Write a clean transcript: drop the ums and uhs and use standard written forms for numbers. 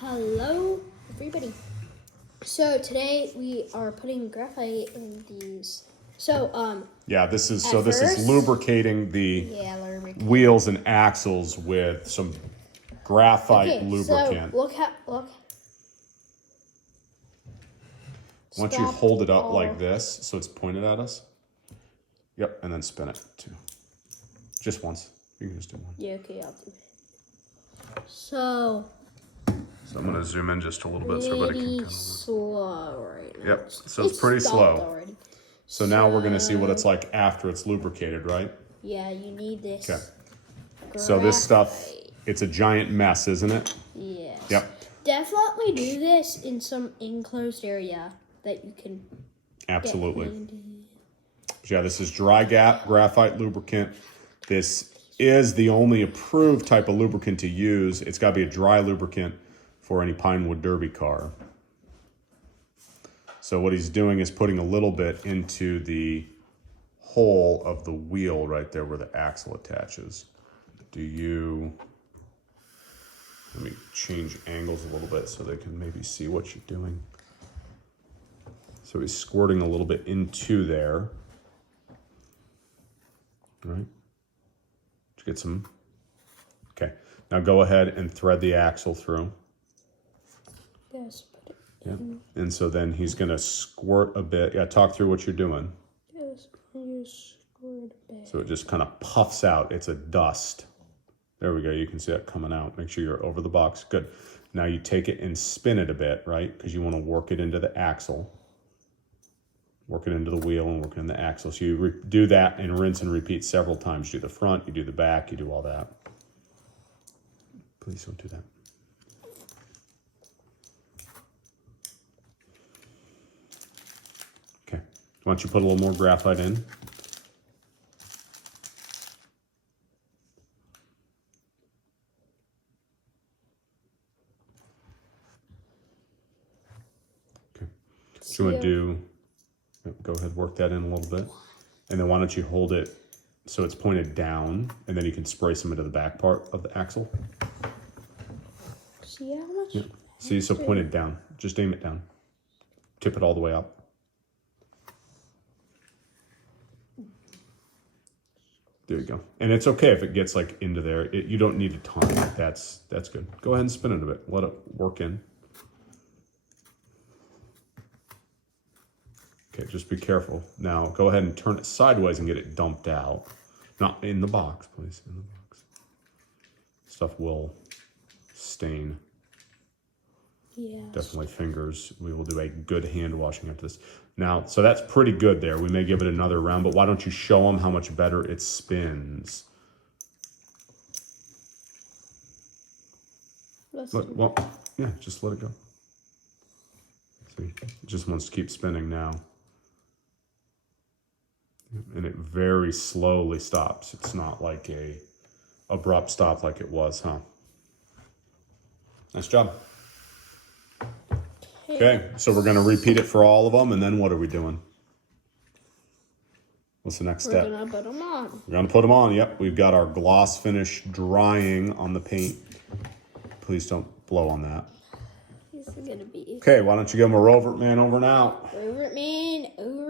Hello, everybody. So today we are putting graphite in these. Yeah, this is first- lubricating the lubricating. wheels and axles with some graphite lubricant. So look. Once you hold it up like this, so it's pointed at us. Yep, and then spin it too. Just once. You can just do one. Yeah, okay, I'll do it. So I'm gonna zoom in just a little bit so everybody can kind of. slow right now. Yep. So it's pretty slow. Already. So now we're gonna see what it's like after it's lubricated, right? Yeah, you need this. Okay. So this stuff, it's a giant mess, isn't it? Yes. Yep. Definitely do this in some enclosed area that you can. Absolutely. Get into. Yeah, this is dry graphite lubricant. This is the only approved type of lubricant to use. It's got to be a dry lubricant for any Pinewood Derby car. So what he's doing is putting a little bit into the hole of the wheel right there where the axle attaches. Let me change angles a little bit so they can maybe see what you're doing. So he's squirting a little bit into there. All right. Did you get some? Okay. Now go ahead and thread the axle through. Yes, put it. Yeah. And so then he's going to squirt a bit. Yeah, talk through what you're doing. Yes, you squirt a bit. So it just kind of puffs out. It's a dust. There we go. You can see that coming out. Make sure you're over the box. Good. Now you take it and spin it a bit, right? Because you want to work it into the axle. Work it into the wheel and work it in the axle. So you do that and rinse and repeat several times. You do the front, you do the back, you do all that. Please don't do that. Okay. Why don't you put a little more graphite in? Okay. So you want to do... Go ahead, work that in a little bit. And then why don't you hold it so it's pointed down, and then you can spray some into the back part of the axle. See how much? Yeah. See, so pointed down. Just aim it down. Tip it all the way up. There you go. And it's okay if it gets like into there. You don't need a ton. That's good. Go ahead and spin it a bit. Let it work in. Okay, just be careful. Now, go ahead and turn it sideways and get it dumped out. Not in the box, please. In the box. Stuff will stain. Yeah. Definitely fingers. We will do a good hand washing after this. Now, so that's pretty good there. We may give it another round, but why don't you show them how much better it spins? Well, yeah, just let it go. See, it just wants to keep spinning now. And it very slowly stops. It's not like a abrupt stop like it was, huh? Nice job. Okay, so we're going to repeat it for all of them, and then what are we doing? What's the next step? We're going to put them on. We're going to put them on, yep. We've got our gloss finish drying on the paint. Please don't blow on that. This is going to be... Okay, why don't you give them a rover, man, over and out. Over it, man. Over